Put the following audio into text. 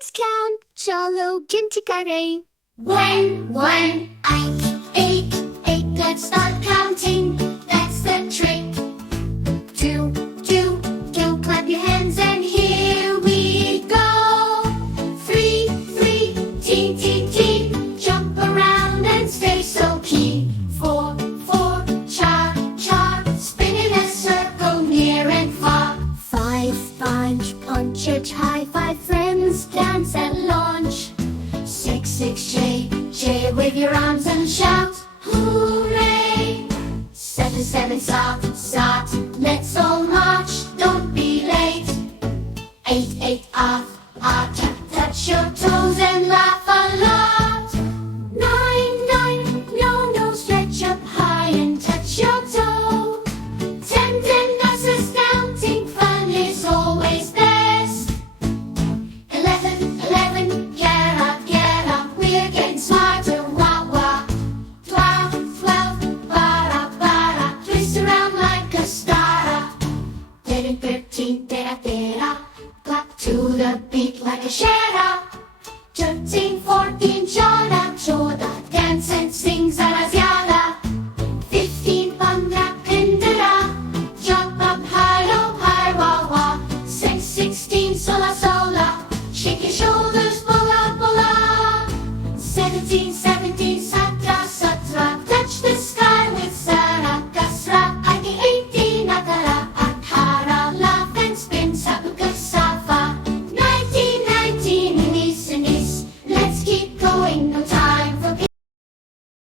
Let's count. Chalo ginti kare. One, eight, let's start counting, that's the trick. Two, clap your hands and here we go. Three, teen, jump around and stay so keen. Four, char, spin in a circle near and far. Five, punch it high. Five friends dance and launch. Six, J, wave your arms and shout, hooray! Seven, start, let's all march, don't be late. Eight, touch your toes and laugh a lot. Nine, no, stretch up high and touch your toe. 10, that's astounding, fun is always best. 11, get up, we're getting smarter, wah. 12, para, twist around like a star. 13, tera, clap to the beat like a shadow. 13,